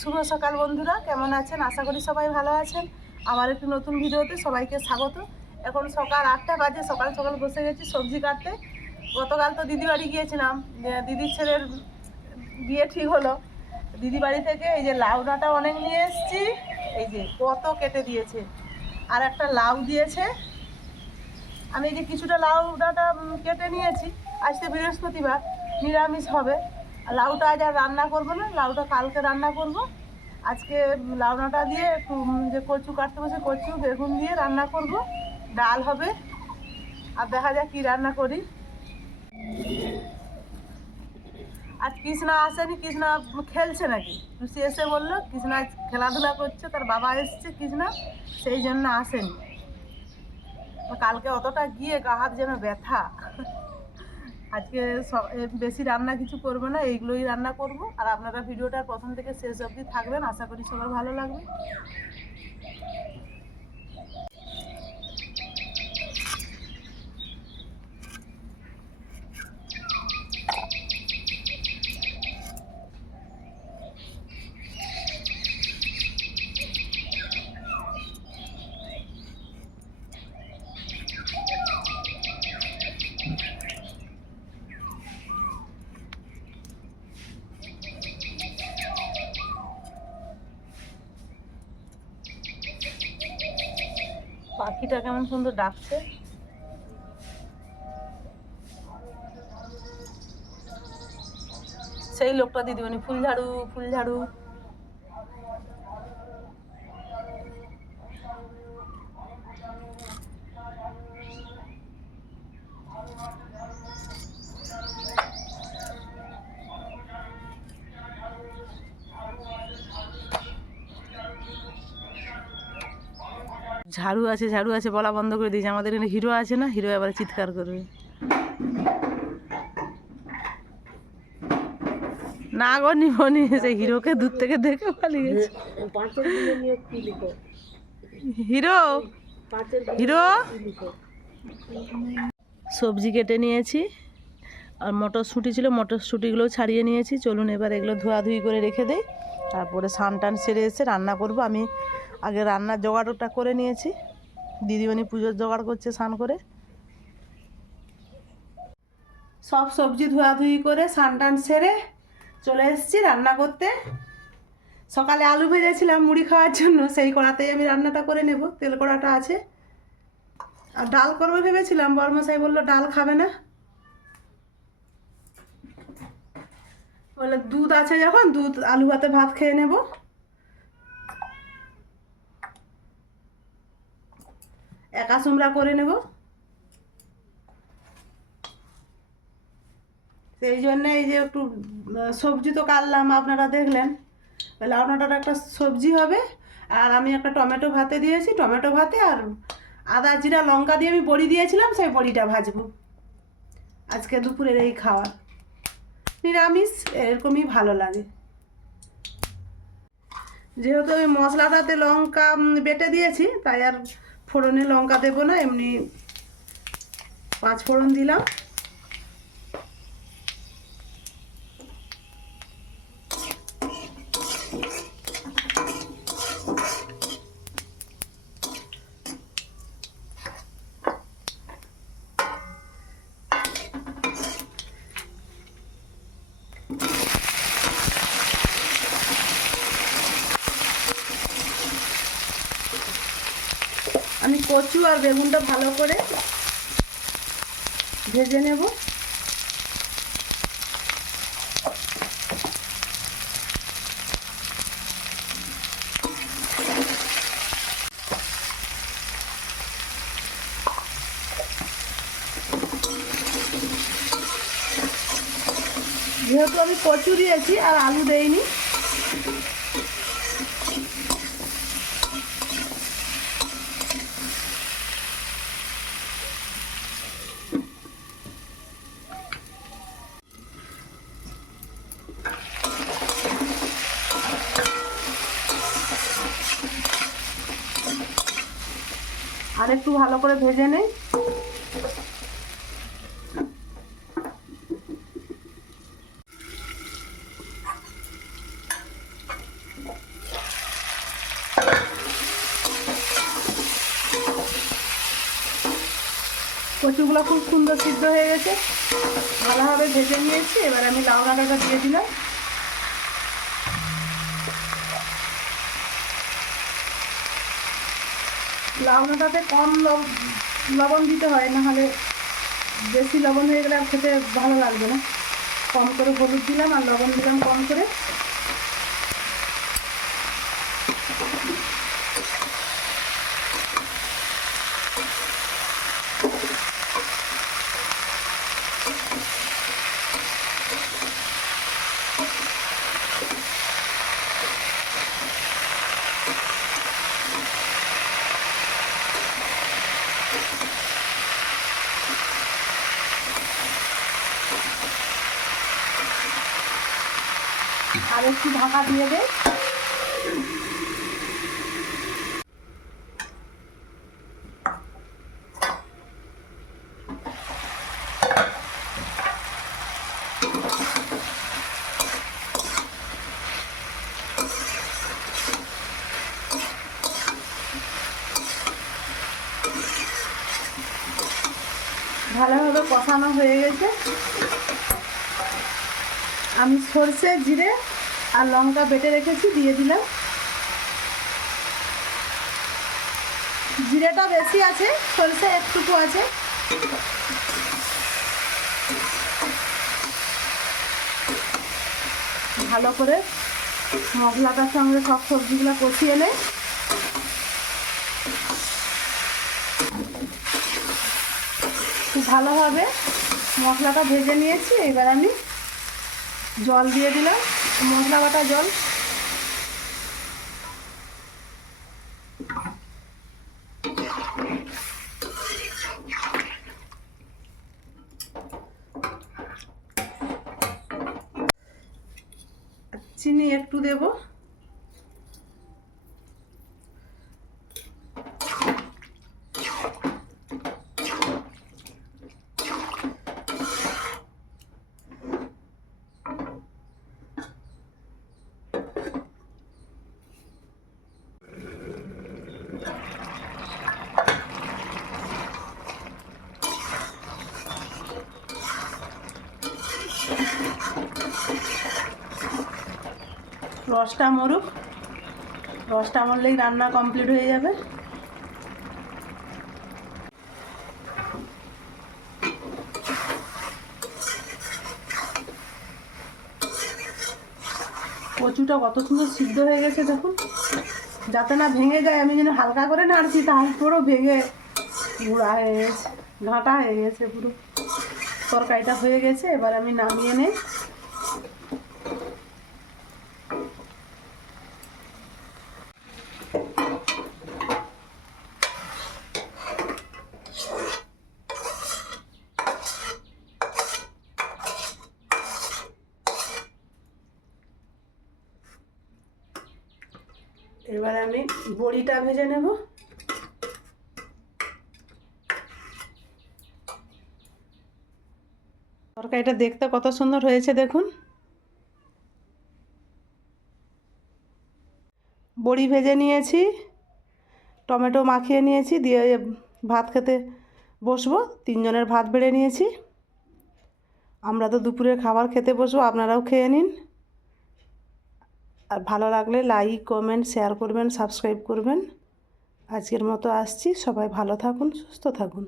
শুভ সকাল বন্ধুরা, কেমন আছেন? আশা করি সবাই ভালো আছেন। আমার একটি নতুন ভিডিওতে সবাইকে স্বাগত। এখন সকাল 8টা বাজে, সকাল সকাল বসে গেছি সবজি কাটতে। গতকাল তো দিদি বাড়ি গিয়েছিলাম, দিদির ছেলের বিয়ে ঠিক হলো। দিদি বাড়ি থেকে এই যে লাউ ডাঁটা অনেক নিয়ে এসেছি, এই যে কত কেটে দিয়েছে। আর একটা লাউ দিয়েছে, আমি এই যে কিছুটা লাউ ডাঁটা কেটে নিয়েছি। আজকে বৃহস্পতিবার, নিরামিষ হবে। লাউটা আজ আর রান্না করবো না, লাউটা কালকে রান্না করব। আজকে লাউ ডাঁটা দিয়ে একটু যে কচু কাটতে বসে কচু বেগুন দিয়ে রান্না করব, ডাল হবে। আর দেখা যাক কী রান্না করি। আজ কৃষ্ণা আসেনি, কৃষ্ণা খেলছে নাকি, লুচি এসে বললো কৃষ্ণা খেলাধুলা করছে, তার বাবা এসছে কৃষ্ণা, সেই জন্য আসেনি। কালকে অতটা গিয়ে গা হাত যেন ব্যথা। আজকে বেশি রান্না কিছু করবো না, এইগুলোই রান্না করব। আর আপনারা ভিডিওটা প্রথম থেকে শেষ অবধি থাকবেন, আশা করি সবার ভালো লাগবে। পাখিটা কেমন সুন্দর ডাকছে। সেই লোকটা দিদিমণি, ফুল ঝাড়ু ফুল ঝাড়ু। ঝাড়ু আছে ঝাড়ু আছে বলা বন্ধ করে দিয়েছে। আমাদের এখানে হিরো আছে না, হিরো এবার চিৎকার করবে। না গো নিবনি, সেই হিরোকে দূর থেকে দেখে পালিয়ে গেছে। হিরো হিরো সবজি কেটে নিয়েছি, আর মটরশুঁটি ছিল, মটরশুঁটিগুলো ছাড়িয়ে নিয়েছি। চলুন এবার এগুলো ধোয়াধুয়ি করে রেখে দেই, তারপরে স্নান টান সেরে এসে রান্না করব। আমি আগে রান্নার জোগাড়টা করে নিয়েছি, দিদিমণি পুজোর জোগাড় করছে স্নান করে। সব সবজি ধোয়াধুয়ি করে স্নান টান সেরে চলে এসেছি রান্না করতে। সকালে আলু ভেজেছিলাম মুড়ি খাওয়ার জন্য, সেই কড়াতেই আমি রান্নাটা করে নেব, তেল কড়াটা আছে। আর ডাল করবো ভেবেছিলাম, বড়মশাই বললো ডাল খাবে না, বলে দুধ আছে যখন দুধ আলু ভাতে ভাত খেয়ে নেব। একা সুমরা করে নেব, সেই জন্য এই যে একটু সবজি তো কাটলাম, আপনারা দেখলেন। লাউ ডাঁটার একটা সবজি হবে, আর আমি একটা টমেটো ভাতে দিয়েছি, টমেটো ভাতে আর আদা জিরা লঙ্কা দিয়ে আমি বড়ি দিয়েছিলাম, সেই বড়িটা ভাজবো। আজকে দুপুরের এই খাওয়ার নিরামিষ, এরকমই ভালো লাগে। যেহেতু আমি মশলাটাতে লঙ্কা বেটে দিয়েছি, তাই আর ফোড়নে লঙ্কা দেবো না, এমনি 5 ফোড়ন দিলাম। আমি কচু আর বেগুনটা ভালো করে ভেজে নেব। যেহেতু আমি কচু দিয়েছি আর আলু দেইনি, আর একটু ভালো করে ভেজে নেই। কচুগুলো খুব সুন্দর সিদ্ধ হয়ে গেছে, ভালোভাবে ভেজে নিয়েছি। এবার আমি লাউ ডাঁটাটা দিয়ে দিলাম। লাউ ডাঁটাতে কম লবণ দিতে হয়, নাহলে বেশি লবণ হয়ে গেলে আর খেতে ভালো লাগবে না। কম করে হলুদ দিলাম আর লবণ দিলাম কম করে। আর একটু ঢাকা দিয়ে দেয়। ভালোভাবে কষানো হয়ে গেছে। আমি সরষে, জিরে আর লঙ্কা বেটে রেখেছি, দিয়ে দিলাম। জিরেটা বেশি আছে, সরষে একটুকু আছে। ভালো করে মশলাটার সঙ্গে সব সবজিগুলো কষিয়ে নেয়। খুব ভালোভাবে মশলাটা ভেজে নিয়েছি। এবার আমি জল দিয়ে দিলাম, মশলা বাটা জল। চিনি একটু দেব। রসটা মরুক, রসটা মরলেই রান্না কমপ্লিট হয়ে যাবে। কচুটা কত সুন্দর সিদ্ধ হয়ে গেছে দেখুন, যাতে না ভেঙে যায়। আমি যেন হালকা করে নাড়ছি, তারপরও ভেঙে গুঁড়া হয়ে গেছে, ঘাঁটা হয়ে গেছে পুরো। তরকারিটা হয়ে গেছে, এবার আমি নামিয়ে নেই। এবার আমি বড়িটা ভেজে নেব। তরকারিটা দেখতে কত সুন্দর হয়েছে দেখুন। বড়ি ভেজে নিয়েছি, টমেটো মাখিয়ে নিয়েছি, দিয়ে ভাত খেতে বসবো। 3 জনের ভাত বেড়ে নিয়েছি। আমরা তো দুপুরের খাবার খেতে বসবো, আপনারাও খেয়ে নিন। আর ভালো লাগলে লাইক, কমেন্ট, শেয়ার করবেন, সাবস্ক্রাইব করবেন। আজকের মতো আসছি। সবাই ভালো থাকুন, সুস্থ থাকুন।